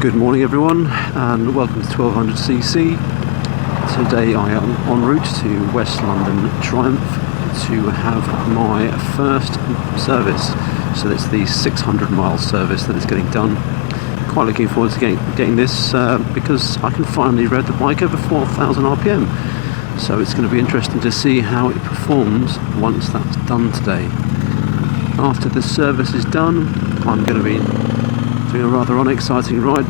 Good morning everyone and welcome to 1200cc. Today I am en route to West London Triumph to have my first service. So it's the 600 mile service that is getting done. Quite looking forward to getting this because I can finally rev the bike over 4,000 RPM. So it's going to be interesting to see how it performs once that's done today. After the service is done, I'm going to be doing a rather unexciting ride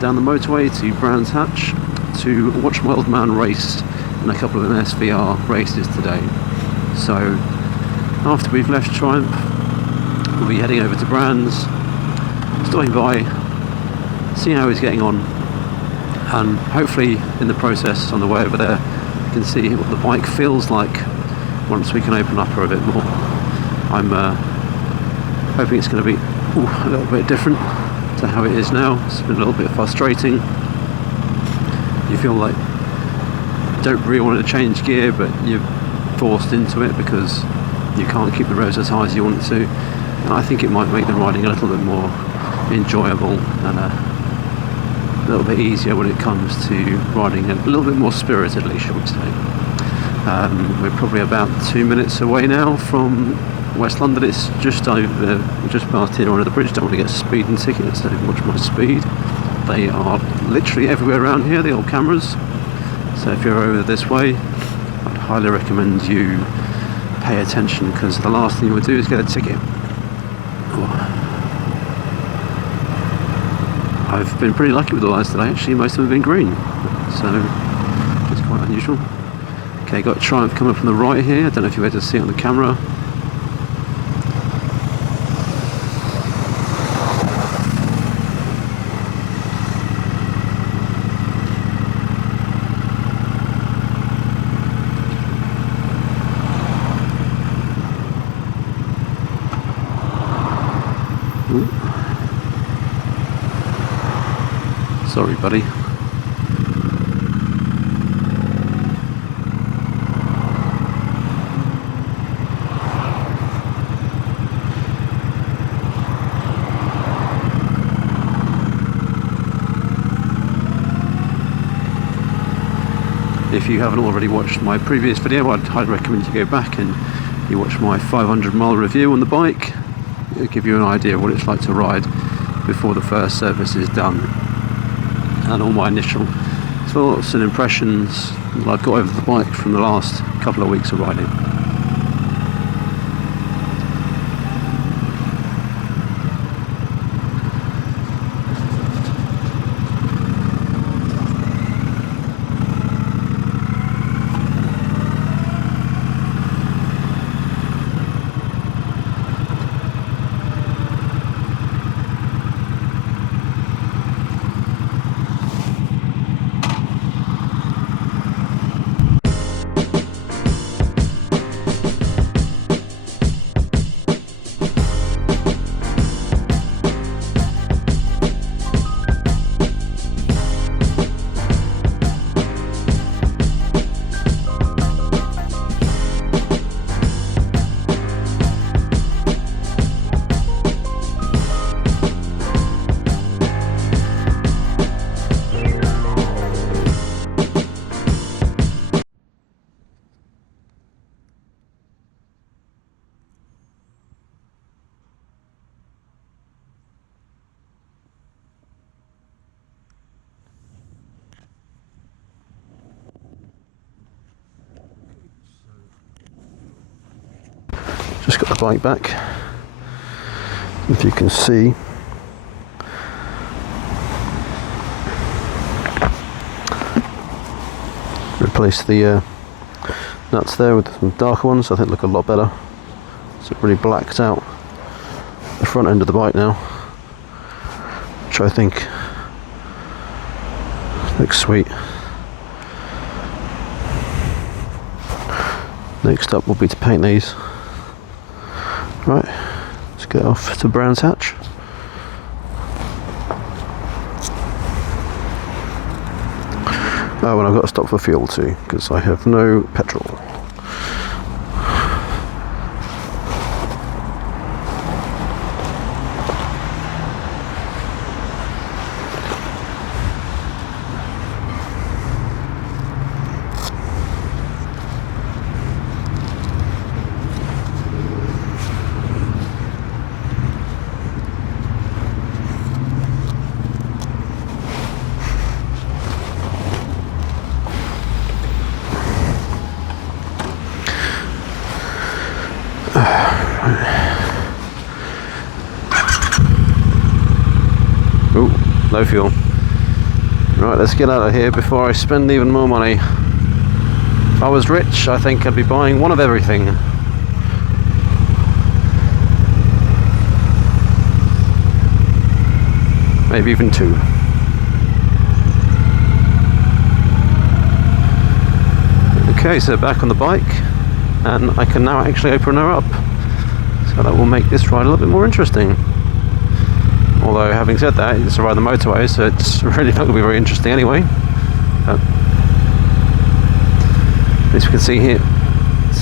down the motorway to Brands Hatch to watch my old man race in a couple of SVR races today. So after we've left Triumph, we'll be heading over to Brands, stopping by, see how he's getting on, and hopefully in the process on the way over there you can see what the bike feels like once we can open up her a bit more. I'm hoping it's going to be a little bit different to how it is now. It's been a little bit frustrating. You feel like you don't really want to change gear, but you're forced into it because you can't keep the revs as high as you want it to. And I think it might make the riding a little bit more enjoyable and a little bit easier when it comes to riding a little bit more spiritedly, shall we say. We're probably about 2 minutes away now from West London. It's just past here under the bridge. Don't want to get speeding tickets, so watch my speed. They are literally everywhere around here, the old cameras. So if you're over this way, I'd highly recommend you pay attention, because the last thing you would do is get a ticket. I've been pretty lucky with the lights today, actually. Most of them have been green, so it's quite unusual. Okay, got Triumph coming from the right here. I don't know if you're able to see it on the camera. Ooh. Sorry, buddy. If you haven't already watched my previous video, I'd highly recommend you go back and you watch my 500 mile review on the bike. It'll give you an idea of what it's like to ride before the first service is done, and all my initial thoughts and impressions that I've got over the bike from the last couple of weeks of riding. Just got the bike back. If you can see, replace the nuts there with some darker ones. I think look a lot better. So it really blacks out the front end of the bike now, which I think looks sweet. Next up will be to paint these. Right, let's get off to Brands Hatch. Oh, and I've got to stop for fuel too, because I have no petrol. low fuel. Right, let's get out of here before I spend even more money. If I was rich, I think I'd be buying one of everything. Maybe even two. Okay, so back on the bike, and I can now actually open her up. So that will make this ride a little bit more interesting. Although, having said that, it's a ride on the motorway, so it's really not going to be very interesting anyway. But at least we can see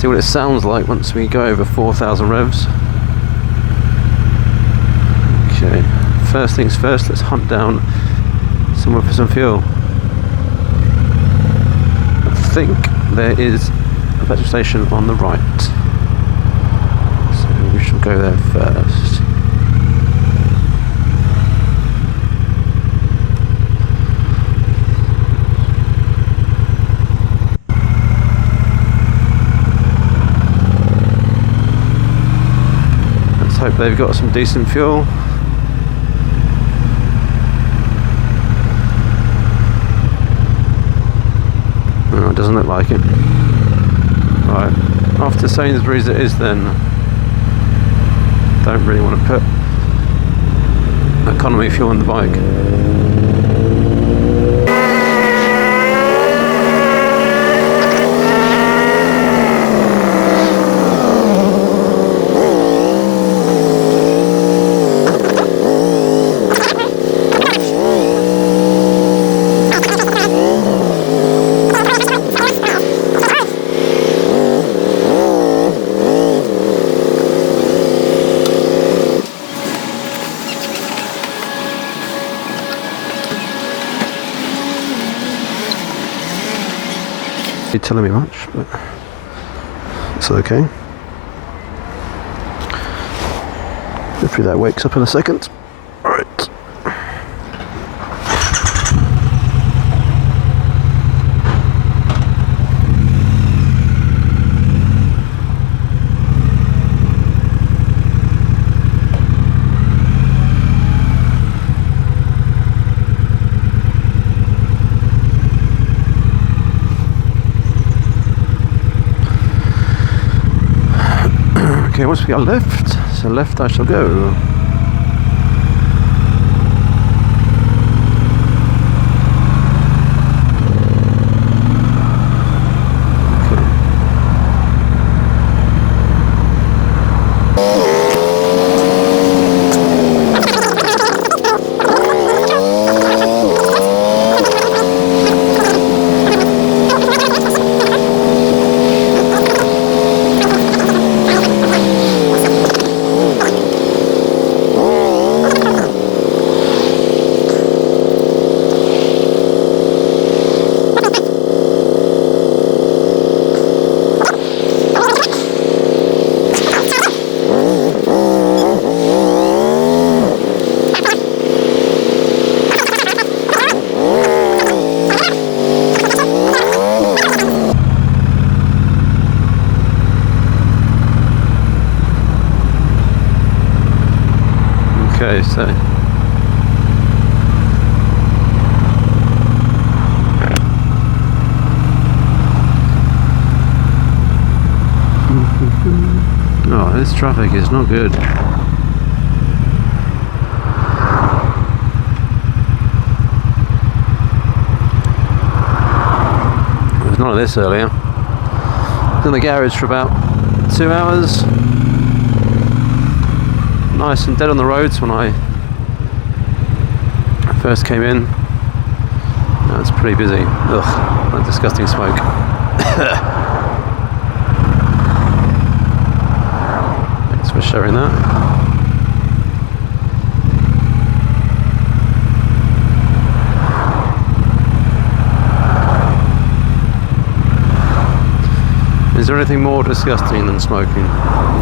what it sounds like once we go over 4,000 revs. Okay, first things first, let's hunt down somewhere for some fuel. I think there is a petrol station on the right, so we shall go there first. Hope they've got some decent fuel. Oh, it doesn't look like it. Right, after Sainsbury's it is then. Don't really want to put economy fuel on the bike. Not telling me much, but it's okay. Hopefully that wakes up in a second. Alright. Okay, once we got left, so left I shall go. Okay, so oh, this traffic is not good. It was none of this earlier. I was in the garage for about 2 hours. Nice and dead on the roads when I first came in. Now it's pretty busy. Ugh, that disgusting smoke. Thanks for sharing that. Is there anything more disgusting than smoking?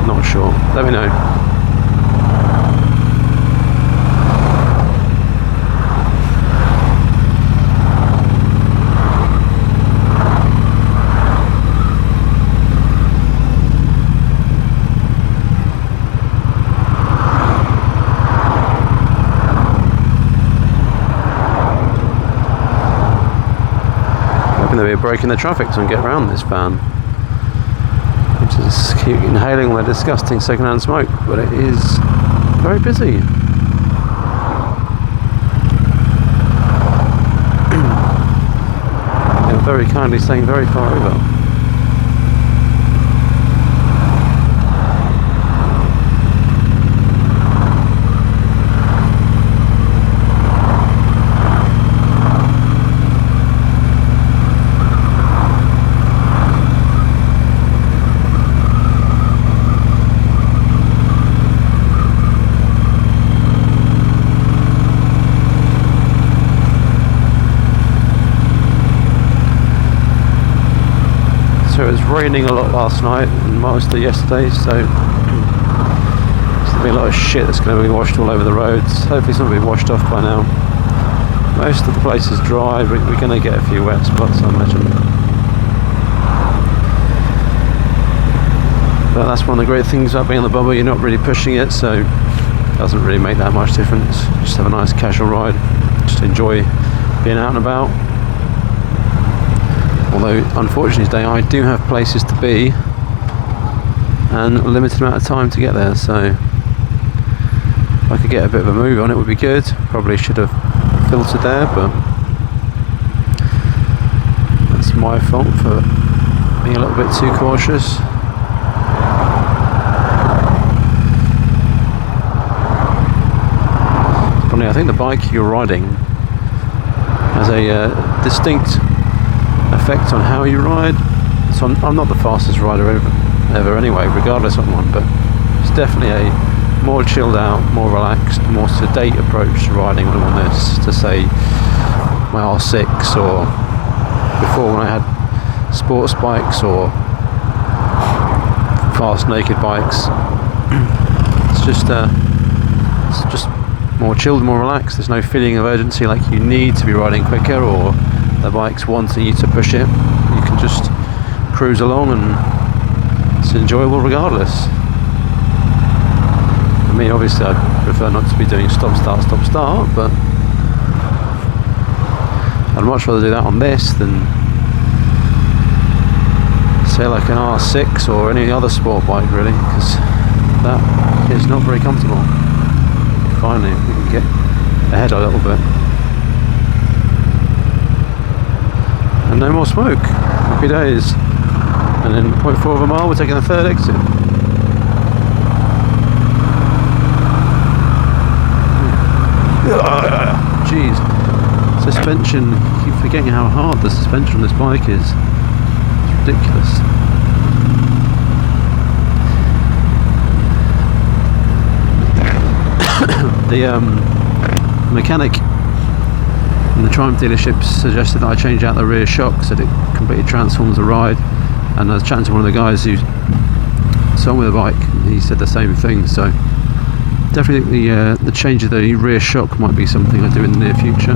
Not sure. Let me know. And they'll be breaking the traffic to get around this van. I'm just keep inhaling the disgusting secondhand smoke, but it is very busy. They're very kindly staying very far over. So it was raining a lot last night and most of yesterday, so there's going to be a lot of shit that's going to be washed all over the roads. Hopefully it's not going to be washed off by now. Most of the place is dry, but we're going to get a few wet spots, I imagine. But that's one of the great things about being on the bubble, you're not really pushing it, so it doesn't really make that much difference. Just have a nice casual ride, just enjoy being out and about. Although, unfortunately today I do have places to be and a limited amount of time to get there, so if I could get a bit of a move on it would be good. Probably should have filtered there, but that's my fault for being a little bit too cautious. Funny, I think the bike you're riding has a distinct effect on how you ride. So I'm not the fastest rider ever anyway, regardless of one, but it's definitely a more chilled out, more relaxed, more sedate approach to riding when I'm on this, to say my R6 or before when I had sports bikes or fast naked bikes. It's just more chilled, more relaxed. There's no feeling of urgency like you need to be riding quicker or the bike's wanting you to push it. You can just cruise along and it's enjoyable regardless. I mean, obviously I'd prefer not to be doing stop start, but I'd much rather do that on this than say like an R6 or any other sport bike really, because that is not very comfortable. Finally we can get ahead a little bit. And no more smoke. Happy days. And in 0.4 of a mile we're taking the third exit. Jeez. Suspension, I keep forgetting how hard the suspension on this bike is. It's ridiculous. The mechanic in the Triumph dealership suggested that I change out the rear shock so that it completely transforms the ride, and I was chatting to one of the guys who sold me the bike and he said the same thing, so definitely the change of the rear shock might be something I do in the near future.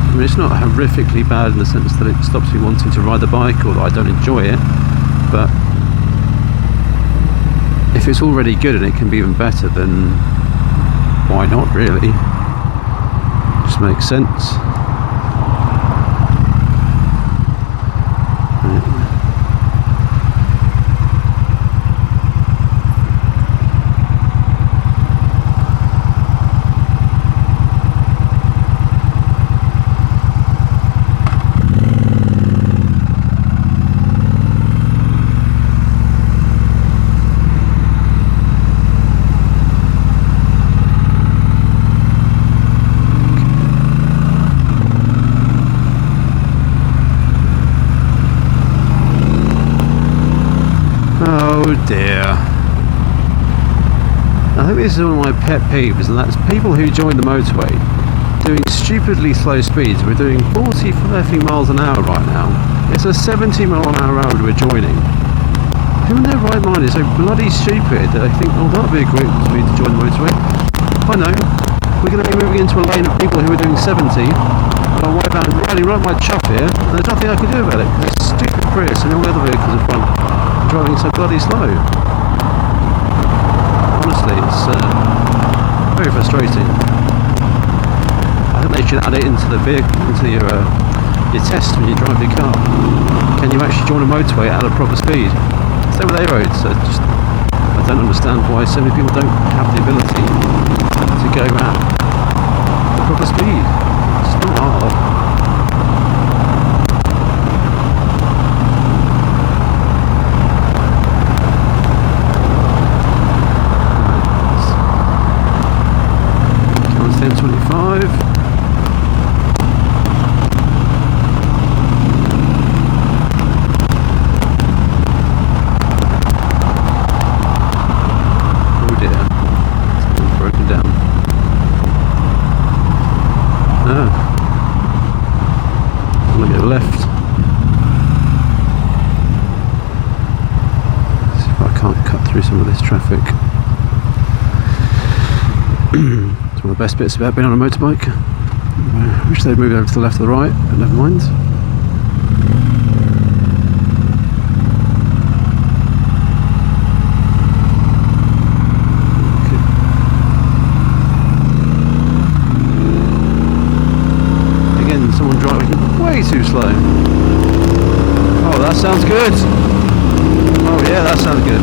I mean, it's not horrifically bad in the sense that it stops me wanting to ride the bike or that I don't enjoy it, but if it's already good and it can be even better, then why not really? Just makes sense. Oh dear. I think this is one of my pet peeves, and that's people who join the motorway doing stupidly slow speeds. We're doing 40 effing miles an hour right now. It's a 70 mile an hour road we're joining. Who in their right mind is so bloody stupid that they think, oh, that'd be a great speed to join the motorway? I know. We're going to be moving into a lane of people who are doing 70. And I'll wipe out riding right my chuff here, and there's nothing I can do about it. This stupid Prius and all the other vehicles in front are driving so bloody slow. Honestly, it's very frustrating. I think they should add it into the vehicle, into your you test when you drive your car. Can you actually join a motorway at a proper speed? Same with A roads. So just, I don't understand why so many people don't have the ability to go at the proper speed. It's not hard. Comes 1025. I'm gonna go left. See if I can't cut through some of this traffic. It's one of the best bits about being on a motorbike. I wish they'd move over to the left or the right, but never mind. Someone driving way too slow. Oh, that sounds good. Oh yeah, that sounds good.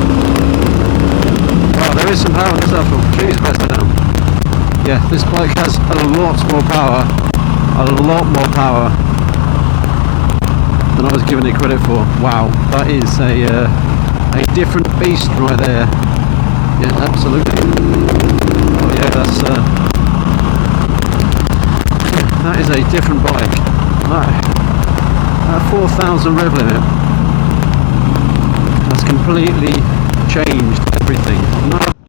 Oh, there is some power in this after all. Jeez, better down. Yeah, this bike has a lot more power. A lot more power than I was giving it credit for. Wow, that is a different beast right there. Yeah, absolutely. Oh yeah, that is a different bike. That 4,000 rev limit has completely changed everything. None of